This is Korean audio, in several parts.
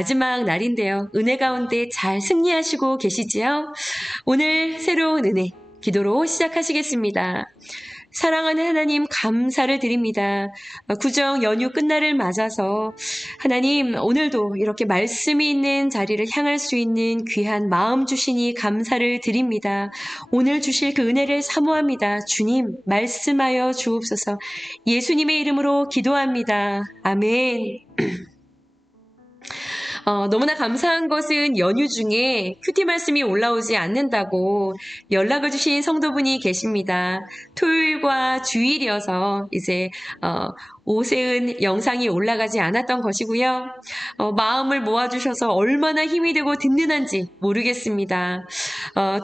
마지막 날인데요. 은혜 가운데 잘 승리하시고 계시지요? 오늘 새로운 은혜, 기도로 시작하시겠습니다. 사랑하는 하나님 감사를 드립니다. 구정 연휴 끝날을 맞아서 하나님 오늘도 이렇게 말씀이 있는 자리를 향할 수 있는 귀한 마음 주시니 감사를 드립니다. 오늘 주실 그 은혜를 사모합니다. 주님 말씀하여 주옵소서. 예수님의 이름으로 기도합니다. 아멘. 너무나 감사한 것은 연휴 중에 큐티 말씀이 올라오지 않는다고 연락을 주신 성도분이 계십니다. 토요일과 주일이어서 이제 오세은 영상이 올라가지 않았던 것이고요. 마음을 모아주셔서 얼마나 힘이 되고 든든한지 모르겠습니다.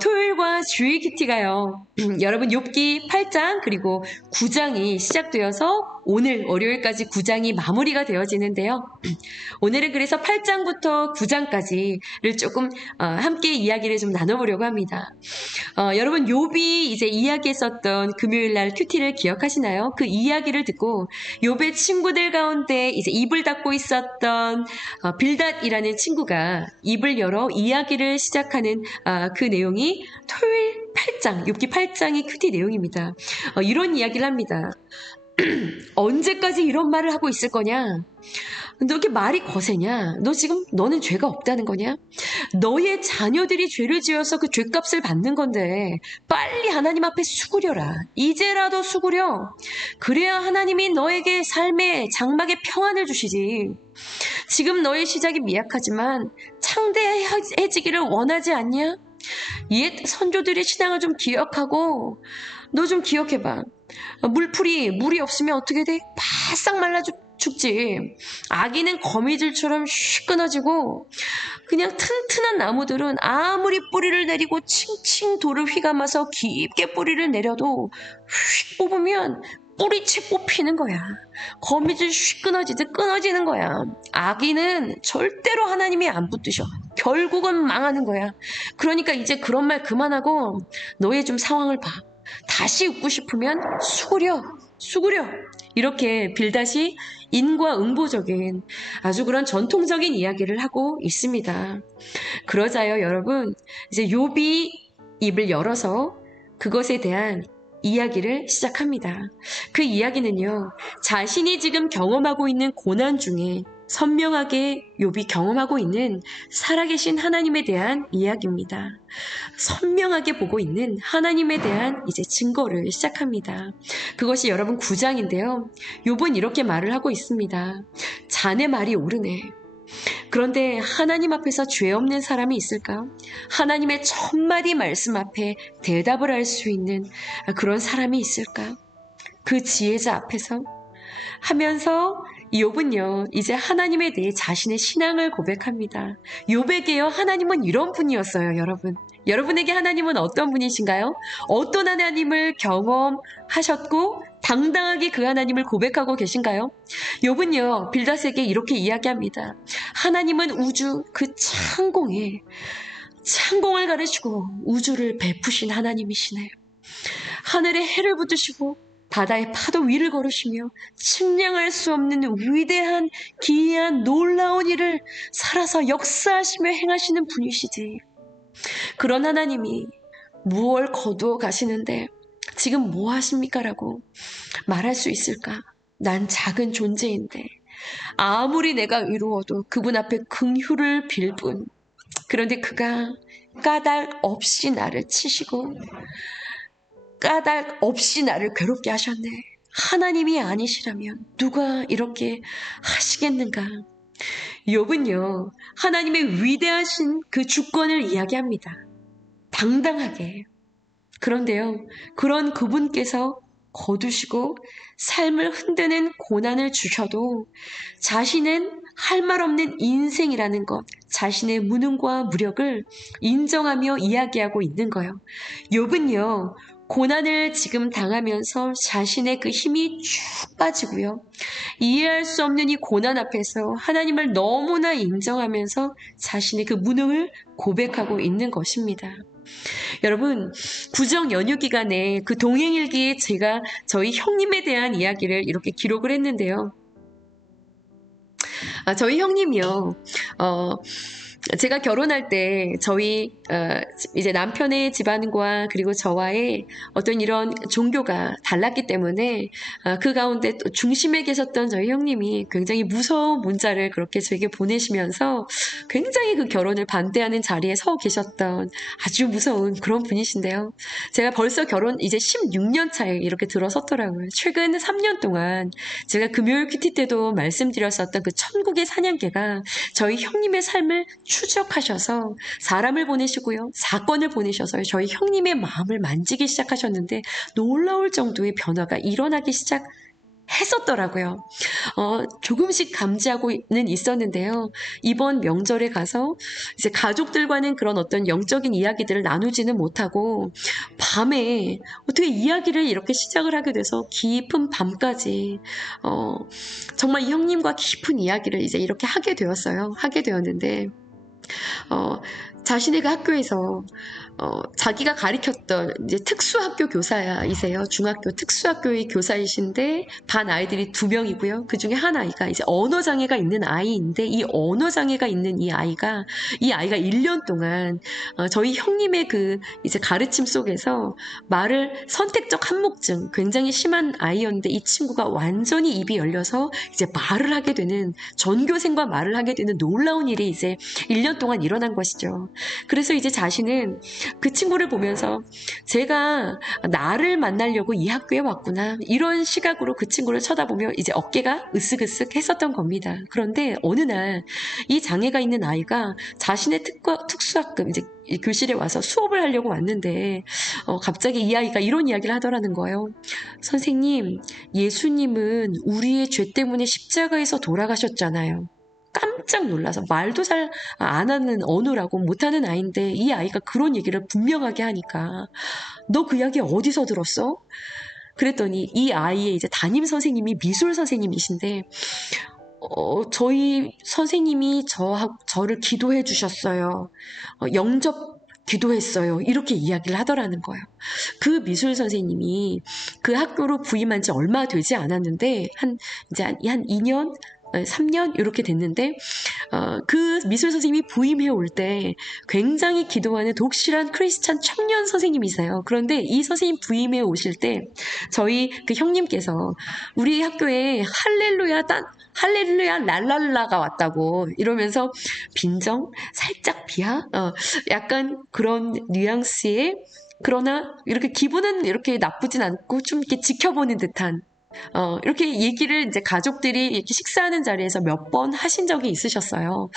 토요일과 주일 큐티가요. 여러분 욥기 8장 그리고 9장이 시작되어서 오늘 월요일까지 9장이 마무리가 되어지는데요. 오늘은 그래서 8장부터 9장까지를 조금 함께 이야기를 좀 나눠보려고 합니다. 여러분 욥이 이제 이야기했었던 금요일날 큐티를 기억하시나요? 그 이야기를 듣고 욥의 친구들 가운데 이제 입을 닫고 있었던 빌닷이라는 친구가 입을 열어 이야기를 시작하는 그 내용이 토요일 8장, 욥기 8장의 큐티 내용입니다. 이런 이야기를 합니다. 언제까지 이런 말을 하고 있을 거냐? 너 이렇게 말이 거세냐? 너는 죄가 없다는 거냐? 너의 자녀들이 죄를 지어서 그 죄값을 받는 건데 빨리 하나님 앞에 수구려라. 이제라도 수구려. 그래야 하나님이 너에게 삶의 장막에 평안을 주시지. 지금 너의 시작이 미약하지만 창대해지기를 원하지 않냐? 옛 선조들의 신앙을 좀 기억하고 너 좀 기억해봐. 물이 없으면 어떻게 돼? 바싹 말라 죽지. 아기는 거미줄처럼 슉 끊어지고 그냥 튼튼한 나무들은 아무리 뿌리를 내리고 칭칭 돌을 휘감아서 깊게 뿌리를 내려도 휙 뽑으면 뿌리채 뽑히는 거야. 거미줄 슉 끊어지듯 끊어지는 거야. 아기는 절대로 하나님이 안 붙드셔. 결국은 망하는 거야. 그러니까 이제 그런 말 그만하고 너의 좀 상황을 봐. 다시 웃고 싶으면 수구려. 이렇게 빌닷이 인과응보적인 아주 그런 전통적인 이야기를 하고 있습니다. 그러자요, 여러분. 이제 욥이 입을 열어서 그것에 대한 이야기를 시작합니다. 그 이야기는요, 자신이 지금 경험하고 있는 고난 중에 선명하게 욥이 경험하고 있는 살아계신 하나님에 대한 이야기입니다. 선명하게 보고 있는 하나님에 대한 이제 증거를 시작합니다. 그것이 여러분 9장인데요. 욥은 이렇게 말을 하고 있습니다. 자네 말이 옳으네. 그런데 하나님 앞에서 죄 없는 사람이 있을까? 하나님의 천마디 말씀 앞에 대답을 할 수 있는 그런 사람이 있을까? 그 지혜자 앞에서 하면서 욥은요 이제 하나님에 대해 자신의 신앙을 고백합니다. 욥에게요 하나님은 이런 분이었어요. 여러분에게 하나님은 어떤 분이신가요? 어떤 하나님을 경험하셨고 당당하게 그 하나님을 고백하고 계신가요? 욥은요 빌닷에게 이렇게 이야기합니다. 하나님은 우주 그 창공을 가르시고 우주를 베푸신 하나님이시네요. 하늘에 해를 붙으시고 바다의 파도 위를 걸으시며 측량할 수 없는 위대한 기이한 놀라운 일을 살아서 역사하시며 행하시는 분이시지. 그런 하나님이 무얼 거두어 가시는데 지금 뭐 하십니까? 라고 말할 수 있을까? 난 작은 존재인데 아무리 내가 의로워도 그분 앞에 긍휼을 빌 뿐. 그런데 그가 까닭 없이 나를 치시고 까닭 없이 나를 괴롭게 하셨네. 하나님이 아니시라면 누가 이렇게 하시겠는가? 욥은요 하나님의 위대하신 그 주권을 이야기합니다. 당당하게. 그런데요 그런 그분께서 거두시고 삶을 흔드는 고난을 주셔도 자신은 할 말 없는 인생이라는 것, 자신의 무능과 무력을 인정하며 이야기하고 있는 거예요. 욥은요 고난을 지금 당하면서 자신의 그 힘이 쭉 빠지고요. 이해할 수 없는 이 고난 앞에서 하나님을 너무나 인정하면서 자신의 그 무능을 고백하고 있는 것입니다. 여러분, 구정 연휴 기간에 그 동행일기에 제가 저희 형님에 대한 이야기를 이렇게 기록을 했는데요. 저희 형님이요. 어, 제가 결혼할 때 저희 이제 남편의 집안과 그리고 저와의 어떤 이런 종교가 달랐기 때문에 그 가운데 또 중심에 계셨던 저희 형님이 굉장히 무서운 문자를 그렇게 저에게 보내시면서 굉장히 그 결혼을 반대하는 자리에 서 계셨던 아주 무서운 그런 분이신데요. 제가 벌써 결혼 이제 16년 차에 이렇게 들어섰더라고요. 최근 3년 동안 제가 금요일 큐티 때도 말씀드렸었던 그 천국의 사냥개가 저희 형님의 삶을 추적하셔서 사람을 보내시고요. 사건을 보내셔서 저희 형님의 마음을 만지기 시작하셨는데 놀라울 정도의 변화가 일어나기 했었더라고요. 조금씩 감지하고는 있었는데요. 이번 명절에 가서 이제 가족들과는 그런 어떤 영적인 이야기들을 나누지는 못하고 밤에 어떻게 이야기를 이렇게 시작을 하게 돼서 깊은 밤까지 정말 이 형님과 깊은 이야기를 이제 이렇게 하게 되었어요. 하게 되었는데 자신의 그 학교에서 자기가 가르쳤던 이제 특수학교 교사이세요. 중학교 특수학교의 교사이신데 반 아이들이 2명이고요. 그 중에 한 아이가 이제 언어 장애가 있는 아이인데 이 언어 장애가 있는 이 아이가 1년 동안 저희 형님의 그 이제 가르침 속에서 말을 선택적 한목증 굉장히 심한 아이였는데 이 친구가 완전히 입이 열려서 이제 말을 하게 되는 전교생과 말을 하게 되는 놀라운 일이 이제 1년 동안 일어난 것이죠. 그래서 이제 자신은 그 친구를 보면서 제가 나를 만나려고 이 학교에 왔구나 이런 시각으로 그 친구를 쳐다보며 이제 어깨가 으쓱으쓱 했었던 겁니다. 그런데 어느 날 이 장애가 있는 아이가 자신의 특수학급 이제 교실에 와서 수업을 하려고 왔는데 갑자기 이 아이가 이런 이야기를 하더라는 거예요. 선생님, 예수님은 우리의 죄 때문에 십자가에서 돌아가셨잖아요. 깜짝 놀라서 말도 잘 안 하는 언어라고 못하는 아이인데 이 아이가 그런 얘기를 분명하게 하니까 너 그 이야기 어디서 들었어? 그랬더니 이 아이의 이제 담임 선생님이 미술 선생님이신데 저희 선생님이 저를 기도해 주셨어요. 영접 기도했어요. 이렇게 이야기를 하더라는 거예요. 그 미술 선생님이 그 학교로 부임한 지 얼마 되지 않았는데 이제 한 2년 3년 이렇게 됐는데 그 미술 선생님이 부임해 올 때 굉장히 기도하는 독실한 크리스찬 청년 선생님이세요. 그런데 이 선생님 부임해 오실 때 저희 그 형님께서 우리 학교에 할렐루야 랄랄라가 왔다고 이러면서 빈정 살짝 비하 약간 그런 뉘앙스의 그러나 이렇게 기분은 이렇게 나쁘진 않고 좀 이렇게 지켜보는 듯한 이렇게 얘기를 이제 가족들이 이렇게 식사하는 자리에서 몇 번 하신 적이 있으셨어요.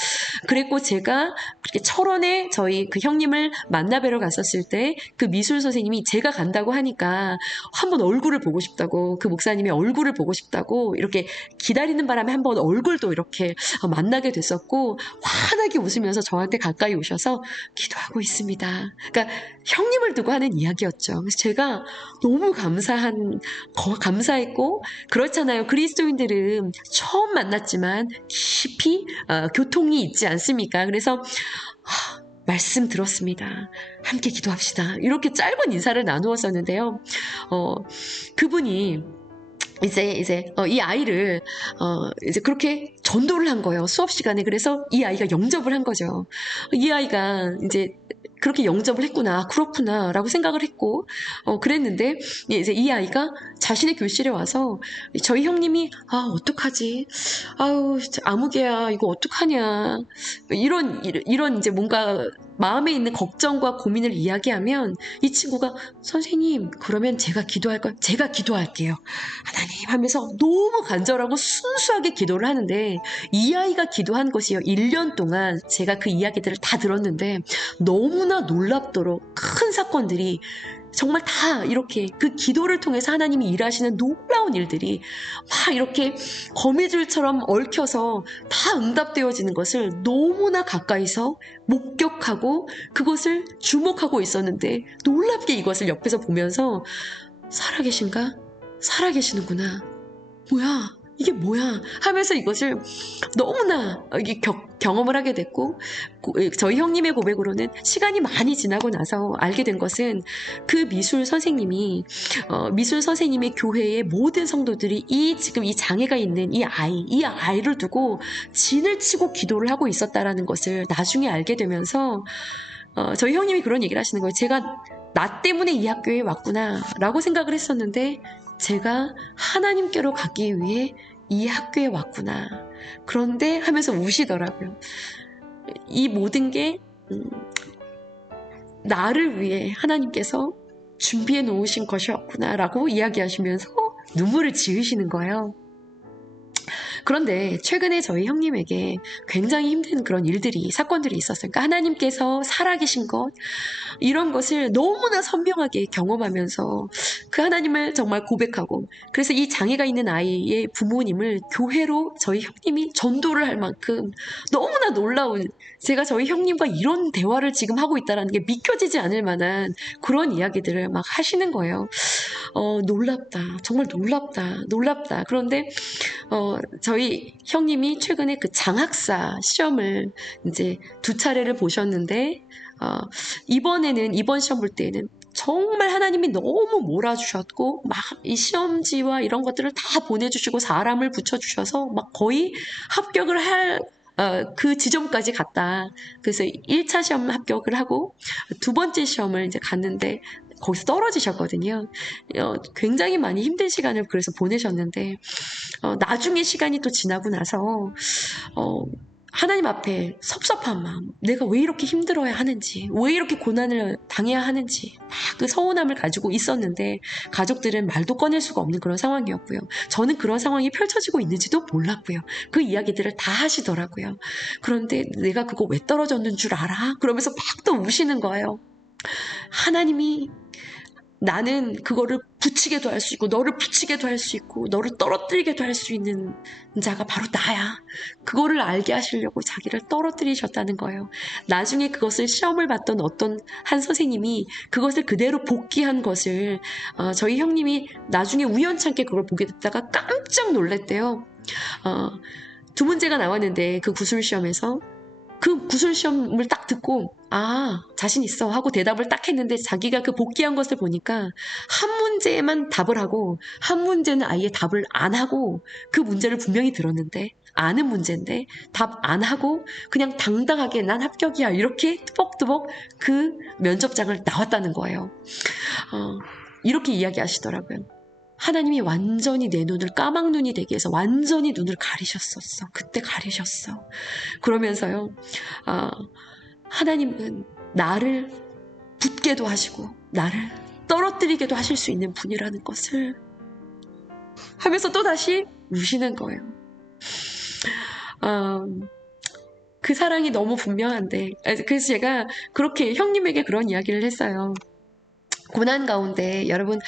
그랬고 제가 그렇게 철원에 저희 그 형님을 만나 뵈러 갔었을 때 그 미술 선생님이 제가 간다고 하니까 한번 얼굴을 보고 싶다고 그 목사님의 얼굴을 보고 싶다고 이렇게 기다리는 바람에 한번 얼굴도 이렇게 만나게 됐었고 환하게 웃으면서 저한테 가까이 오셔서 기도하고 있습니다. 그러니까 형님을 두고 하는 이야기였죠. 그래서 제가 너무 감사했고 그렇잖아요. 그리스도인들은 처음 만났지만 깊이 교통이 있지 않습니까? 그래서 말씀 들었습니다. 함께 기도합시다. 이렇게 짧은 인사를 나누었었는데요. 그분이 이제 이 아이를 이제 그렇게 전도를 한 거예요. 수업 시간에. 그래서 이 아이가 영접을 한 거죠. 이 아이가 이제 그렇게 영접을 했구나, 그렇구나, 라고 생각을 했고, 그랬는데, 이제 이 아이가 자신의 교실에 와서, 저희 형님이, 어떡하지? 아우, 아무개야, 이거 어떡하냐. 이런 이제 뭔가 마음에 있는 걱정과 고민을 이야기하면, 이 친구가, 선생님, 그러면 제가 기도할게요. 하나님 하면서 너무 간절하고 순수하게 기도를 하는데, 이 아이가 기도한 것이요. 1년 동안 제가 그 이야기들을 다 들었는데, 너무나 놀랍도록 큰 사건들이 정말 다 이렇게 그 기도를 통해서 하나님이 일하시는 놀라운 일들이 막 이렇게 거미줄처럼 얽혀서 다 응답되어지는 것을 너무나 가까이서 목격하고 그것을 주목하고 있었는데 놀랍게 이것을 옆에서 보면서 살아계신가? 살아계시는구나. 뭐야? 이게 뭐야 하면서 이것을 너무나 이게 경험을 하게 됐고, 저희 형님의 고백으로는 시간이 많이 지나고 나서 알게 된 것은 그 미술 선생님의 교회의 모든 성도들이 지금 이 장애가 있는 이 아이를 두고 진을 치고 기도를 하고 있었다라는 것을 나중에 알게 되면서 저희 형님이 그런 얘기를 하시는 거예요. 제가 나 때문에 이 학교에 왔구나 라고 생각을 했었는데 제가 하나님께로 가기 위해 이 학교에 왔구나. 그런데 하면서 우시더라고요. 이 모든 게 나를 위해 하나님께서 준비해 놓으신 것이었구나 라고 이야기하시면서 눈물을 지으시는 거예요. 그런데 최근에 저희 형님에게 굉장히 힘든 그런 사건들이 있었어요. 그러니까 하나님께서 살아계신 것, 이런 것을 너무나 선명하게 경험하면서 그 하나님을 정말 고백하고, 그래서 이 장애가 있는 아이의 부모님을 교회로 저희 형님이 전도를 할 만큼 너무나 놀라운, 제가 저희 형님과 이런 대화를 지금 하고 있다는 게 믿겨지지 않을 만한 그런 이야기들을 막 하시는 거예요. 놀랍다. 정말 놀랍다. 그런데 저희 형님이 최근에 그 장학사 시험을 이제 2차례를 보셨는데, 이번 시험 볼 때에는 정말 하나님이 너무 몰아주셨고, 막 이 시험지와 이런 것들을 다 보내주시고, 사람을 붙여주셔서 막 거의 합격을 할, 그 지점까지 갔다. 그래서 1차 시험 합격을 하고, 2번째 시험을 이제 갔는데, 거기서 떨어지셨거든요. 굉장히 많이 힘든 시간을 그래서 보내셨는데, 나중에 시간이 또 지나고 나서, 하나님 앞에 섭섭한 마음, 내가 왜 이렇게 힘들어야 하는지, 왜 이렇게 고난을 당해야 하는지, 막 그 서운함을 가지고 있었는데, 가족들은 말도 꺼낼 수가 없는 그런 상황이었고요. 저는 그런 상황이 펼쳐지고 있는지도 몰랐고요. 그 이야기들을 다 하시더라고요. 그런데 내가 그거 왜 떨어졌는 줄 알아? 그러면서 막 또 우시는 거예요. 하나님이 나는 그거를 붙이게도 할 수 있고 너를 붙이게도 할 수 있고 너를 떨어뜨리게도 할 수 있는 자가 바로 나야. 그거를 알게 하시려고 자기를 떨어뜨리셨다는 거예요. 나중에 그것을 시험을 봤던 어떤 한 선생님이 그것을 그대로 복귀한 것을 저희 형님이 나중에 우연찮게 그걸 보게 됐다가 깜짝 놀랐대요. 2문제가 나왔는데 그 구술시험에서 그 구술시험을 딱 듣고 자신 있어 하고 대답을 딱 했는데 자기가 그 복귀한 것을 보니까 한 문제에만 답을 하고 한 문제는 아예 답을 안 하고, 그 문제를 분명히 들었는데 아는 문제인데 답 안 하고 그냥 당당하게 난 합격이야 이렇게 뚜벅뚜벅 그 면접장을 나왔다는 거예요. 이렇게 이야기하시더라고요. 하나님이 완전히 내 눈을 까막눈이 되게 해서 완전히 눈을 가리셨었어. 그때 가리셨어. 그러면서요, 하나님은 나를 붙게도 하시고 나를 떨어뜨리게도 하실 수 있는 분이라는 것을 하면서 또다시 우시는 거예요. 그 사랑이 너무 분명한데, 그래서 제가 그렇게 형님에게 그런 이야기를 했어요. 고난 가운데 여러분,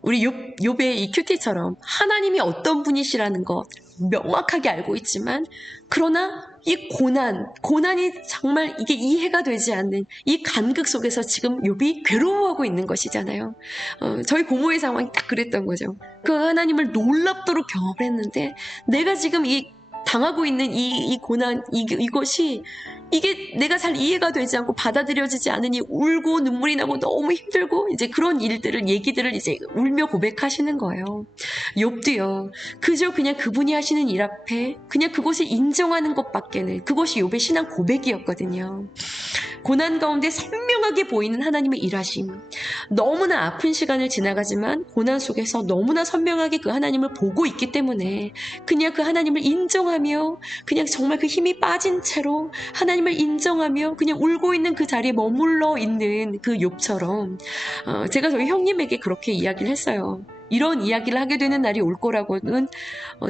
우리 욥의 이 큐티처럼 하나님이 어떤 분이시라는 것 명확하게 알고 있지만, 그러나 이 고난이 정말 이게 이해가 되지 않는 이 간극 속에서 지금 욥이 괴로워하고 있는 것이잖아요. 저희 고모의 상황이 딱 그랬던 거죠. 그 하나님을 놀랍도록 경험을 했는데 내가 지금 당하고 있는 이 고난, 이것이 이게 내가 잘 이해가 되지 않고 받아들여지지 않으니 울고 눈물이 나고 너무 힘들고, 이제 그런 얘기들을 이제 울며 고백하시는 거예요. 욥도요. 그저 그냥 그분이 하시는 일 앞에 그냥 그것을 인정하는 것밖에는, 그것이 욥의 신앙 고백이었거든요. 고난 가운데 선명하게 보이는 하나님의 일하심. 너무나 아픈 시간을 지나가지만 고난 속에서 너무나 선명하게 그 하나님을 보고 있기 때문에 그냥 그 하나님을 인정하며 그냥 정말 그 힘이 빠진 채로 하나님을 인정하며 그냥 울고 있는 그 자리에 머물러 있는 그 욥처럼, 제가 저희 형님에게 그렇게 이야기를 했어요. 이런 이야기를 하게 되는 날이 올 거라고는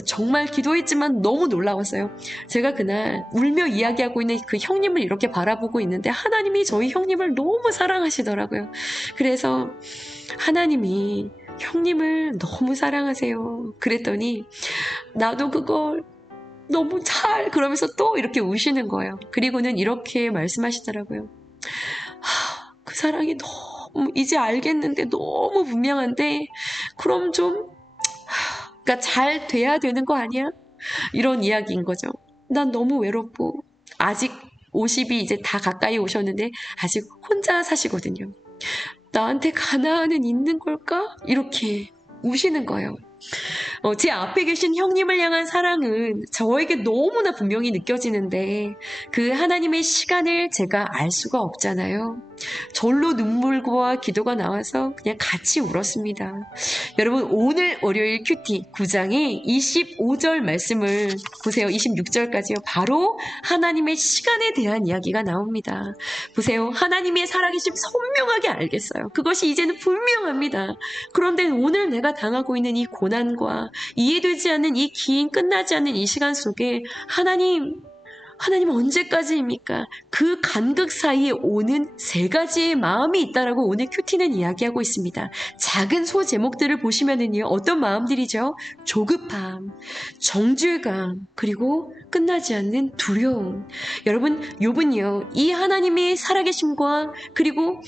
정말 기도했지만 너무 놀라웠어요. 제가 그날 울며 이야기하고 있는 그 형님을 이렇게 바라보고 있는데 하나님이 저희 형님을 너무 사랑하시더라고요. 그래서 하나님이 형님을 너무 사랑하세요. 그랬더니 나도 그걸 너무 그러면서 또 이렇게 우시는 거예요. 그리고는 이렇게 말씀하시더라고요. 그 사랑이 너무 이제 알겠는데 너무 분명한데 그럼 좀 그러니까 잘 돼야 되는 거 아니야? 이런 이야기인 거죠. 난 너무 외롭고 아직 50이 이제 다 가까이 오셨는데 아직 혼자 사시거든요. 나한테 가나안은 있는 걸까? 이렇게 우시는 거예요. 제 앞에 계신 형님을 향한 사랑은 저에게 너무나 분명히 느껴지는데 그 하나님의 시간을 제가 알 수가 없잖아요. 절로 눈물과 기도가 나와서 그냥 같이 울었습니다. 여러분 오늘 월요일 큐티 9장의 25절 말씀을 보세요. 26절까지요. 바로 하나님의 시간에 대한 이야기가 나옵니다. 보세요. 하나님의 살아계심 선명하게 알겠어요. 그것이 이제는 분명합니다. 그런데 오늘 내가 당하고 있는 이 고난과 이해되지 않는 이 긴 끝나지 않는 이 시간 속에 하나님 언제까지입니까? 그 간극 사이에 오는 세 가지의 마음이 있다라고 오늘 큐티는 이야기하고 있습니다. 작은 소 제목들을 보시면은요, 어떤 마음들이죠? 조급함, 정죄감, 그리고 끝나지 않는 두려움. 여러분, 욥은요, 이 하나님의 살아계심과 그리고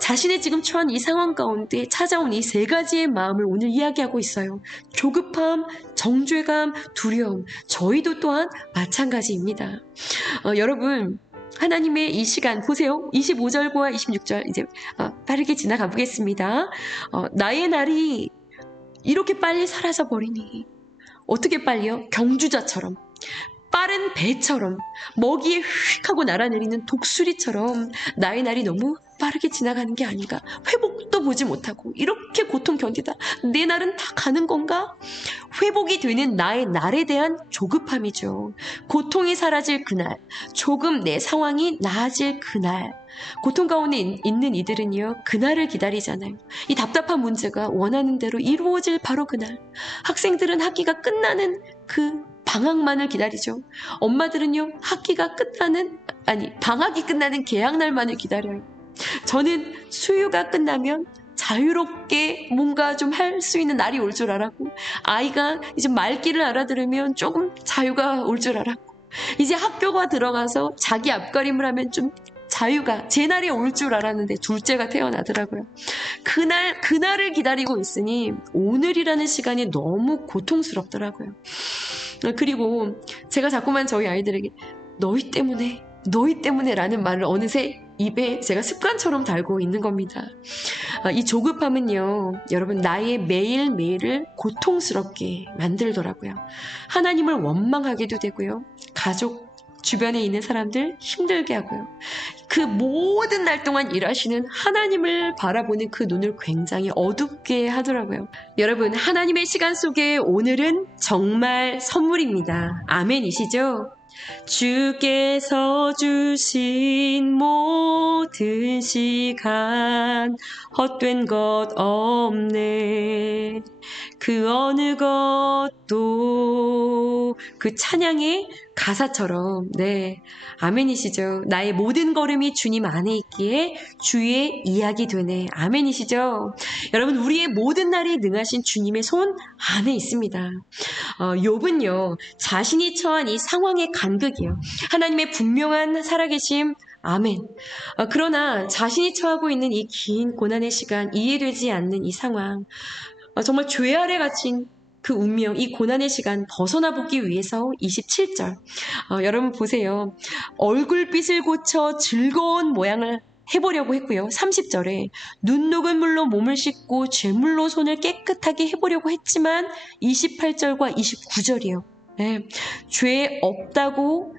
자신의 지금 처한 이 상황 가운데 찾아온 이 세 가지의 마음을 오늘 이야기하고 있어요. 조급함, 정죄감, 두려움. 저희도 또한 마찬가지입니다. 여러분, 하나님의 이 시간 보세요. 25절과 26절 이제 빠르게 지나가 보겠습니다. 나의 날이 이렇게 빨리 사라져 버리니 어떻게 빨리요? 경주자처럼 빠른 배처럼 먹이에 휙 하고 날아내리는 독수리처럼 나의 날이 너무 빠르게 지나가는 게 아닌가. 회복도 보지 못하고 이렇게 고통 견디다 내 날은 다 가는 건가? 회복이 되는 나의 날에 대한 조급함이죠. 고통이 사라질 그날, 조금 내 상황이 나아질 그날, 고통 가운데 있는 이들은요, 그날을 기다리잖아요. 이 답답한 문제가 원하는 대로 이루어질 바로 그날. 학생들은 학기가 끝나는 그 방학만을 기다리죠. 엄마들은요, 방학이 끝나는 개학날만을 기다려요. 저는 수유가 끝나면 자유롭게 뭔가 좀 할 수 있는 날이 올 줄 알았고, 아이가 이제 말귀를 알아들으면 조금 자유가 올 줄 알았고, 이제 학교가 들어가서 자기 앞가림을 하면 좀 자유가 제 날이 올 줄 알았는데 둘째가 태어나더라고요. 그날을 기다리고 있으니 오늘이라는 시간이 너무 고통스럽더라고요. 그리고 제가 자꾸만 저희 아이들에게 너희 때문에 라는 말을 어느새 입에 제가 습관처럼 달고 있는 겁니다. 이 조급함은요, 여러분 나의 매일매일을 고통스럽게 만들더라고요. 하나님을 원망하게도 되고요. 가족 주변에 있는 사람들 힘들게 하고요. 그 모든 날 동안 일하시는 하나님을 바라보는 그 눈을 굉장히 어둡게 하더라고요. 여러분, 하나님의 시간 속에 오늘은 정말 선물입니다. 아멘이시죠? 주께서 주신 모든 시간 헛된 것 없네. 그 어느 것도 그 찬양의 가사처럼 네 아멘이시죠. 나의 모든 걸음이 주님 안에 있기에 주의 이야기 되네. 아멘이시죠. 여러분 우리의 모든 날이 능하신 주님의 손 안에 있습니다. 욥은요 자신이 처한 이 상황의 간극이요 하나님의 분명한 살아계심 아멘. 그러나 자신이 처하고 있는 이 긴 고난의 시간 이해되지 않는 이 상황 정말 죄 아래 갇힌 그 운명, 이 고난의 시간 벗어나 보기 위해서 27절. 여러분 보세요. 얼굴빛을 고쳐 즐거운 모양을 해보려고 했고요. 30절에 눈 녹은 물로 몸을 씻고 죄물로 손을 깨끗하게 해보려고 했지만 28절과 29절이요. 네, 죄 없다고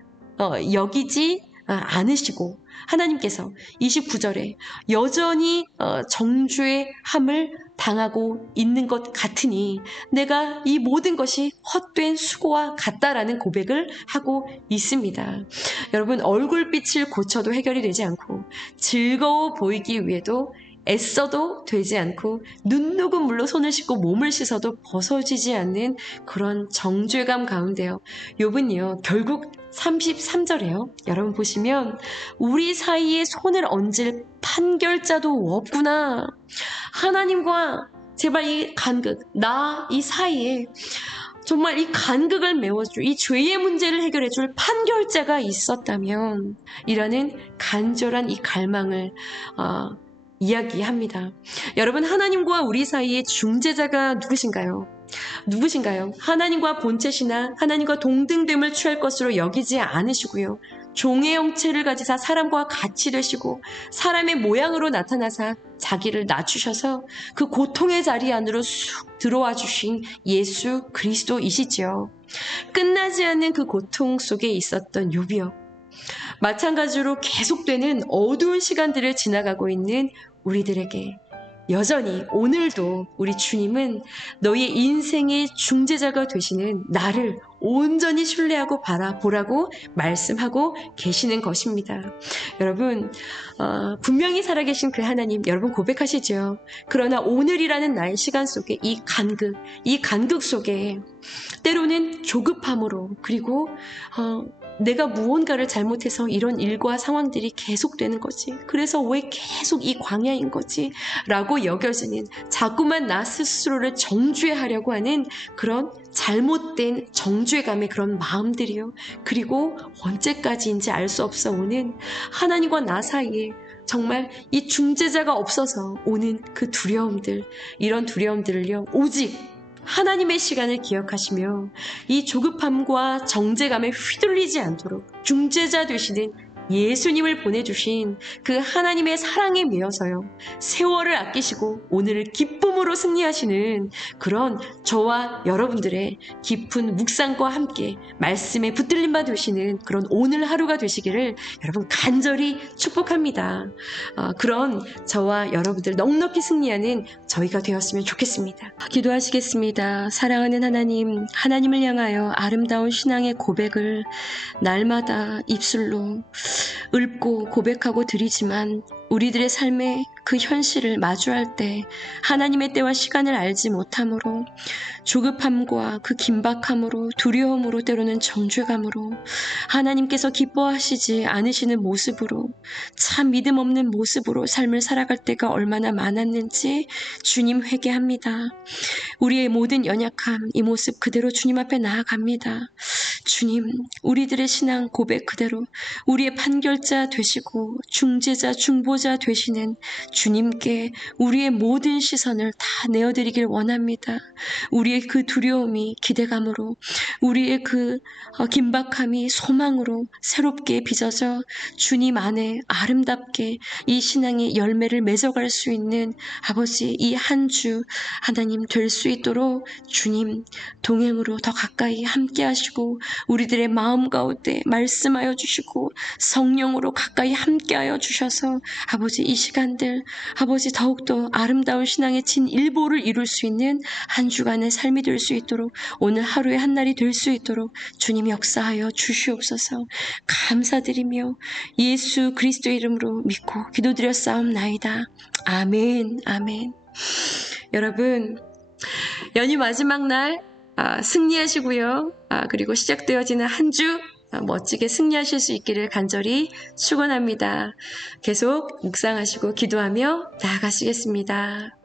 여기지 않으시고 하나님께서 29절에 여전히 정죄함을 당하고 있는 것 같으니 내가 이 모든 것이 헛된 수고와 같다라는 고백을 하고 있습니다. 여러분 얼굴빛을 고쳐도 해결이 되지 않고 즐거워 보이기 위해도 애써도 되지 않고 눈 녹은 물로 손을 씻고 몸을 씻어도 벗어지지 않는 그런 정죄감 가운데요. 욥은요 결국 33절에요. 여러분 보시면 우리 사이에 손을 얹을 판결자도 없구나. 하나님과 제발 이 간극, 이 사이에 정말 이 간극을 메워줄, 이 죄의 문제를 해결해줄 판결자가 있었다면 이라는 간절한 이 갈망을 이야기합니다. 여러분 하나님과 우리 사이에 중재자가 누구신가요? 누구신가요? 하나님과 본체시나 하나님과 동등됨을 취할 것으로 여기지 않으시고요. 종의 형체를 가지사 사람과 같이 되시고 사람의 모양으로 나타나사 자기를 낮추셔서 그 고통의 자리 안으로 쑥 들어와 주신 예수 그리스도이시죠. 끝나지 않는 그 고통 속에 있었던 욥이요. 마찬가지로 계속되는 어두운 시간들을 지나가고 있는 우리들에게 여전히 오늘도 우리 주님은 너의 인생의 중재자가 되시는 나를 온전히 신뢰하고 바라보라고 말씀하고 계시는 것입니다. 여러분, 분명히 살아계신 그 하나님, 여러분 고백하시죠. 그러나 오늘이라는 나의 시간 속에 이 간극 속에 때로는 조급함으로 그리고 내가 무언가를 잘못해서 이런 일과 상황들이 계속되는 거지. 그래서 왜 계속 이 광야인 거지? 라고 여겨지는 자꾸만 나 스스로를 정죄하려고 하는 그런 잘못된 정죄감의 그런 마음들이요. 그리고 언제까지인지 알 수 없어 오는 하나님과 나 사이에 정말 이 중재자가 없어서 오는 그 두려움들, 이런 두려움들을요. 오직 하나님의 시간을 기억하시며 이 조급함과 정죄감에 휘둘리지 않도록 중재자 되시는 예수님을 보내주신 그 하나님의 사랑에 매여서요. 세월을 아끼시고 오늘을 기쁨으로 승리하시는 그런 저와 여러분들의 깊은 묵상과 함께 말씀에 붙들림 바 되시는 그런 오늘 하루가 되시기를 여러분 간절히 축복합니다. 그런 저와 여러분들 넉넉히 승리하는 저희가 되었으면 좋겠습니다. 기도하시겠습니다. 사랑하는 하나님, 하나님을 향하여 아름다운 신앙의 고백을 날마다 입술로 읊고 고백하고 드리지만 우리들의 삶의 그 현실을 마주할 때 하나님의 때와 시간을 알지 못함으로 조급함과 그 긴박함으로 두려움으로 때로는 정죄감으로 하나님께서 기뻐하시지 않으시는 모습으로 참 믿음 없는 모습으로 삶을 살아갈 때가 얼마나 많았는지 주님 회개합니다. 우리의 모든 연약함 이 모습 그대로 주님 앞에 나아갑니다. 주님, 우리들의 신앙 고백 그대로 우리의 판결자 되시고 중재자 중보자 되시는 주님께 우리의 모든 시선을 다 내어드리길 원합니다. 우리의 그 두려움이 기대감으로 우리의 그 긴박함이 소망으로 새롭게 빚어져 주님 안에 아름답게 이 신앙의 열매를 맺어갈 수 있는 아버지 이 한 주 하나님 될 수 있도록 주님 동행으로 더 가까이 함께 하시고 우리들의 마음 가운데 말씀하여 주시고 성령으로 가까이 함께하여 주셔서 아버지 이 시간들 아버지 더욱더 아름다운 신앙의 진일보를 이룰 수 있는 한 주간의 삶이 될 수 있도록 오늘 하루의 한 날이 될 수 있도록 주님 역사하여 주시옵소서. 감사드리며 예수 그리스도의 이름으로 믿고 기도드렸사옵나이다. 아멘. 아멘. 여러분 연휴 마지막 날 승리하시고요. 그리고 시작되어지는 한 주 멋지게 승리하실 수 있기를 간절히 축원합니다. 계속 묵상하시고 기도하며 나아가시겠습니다.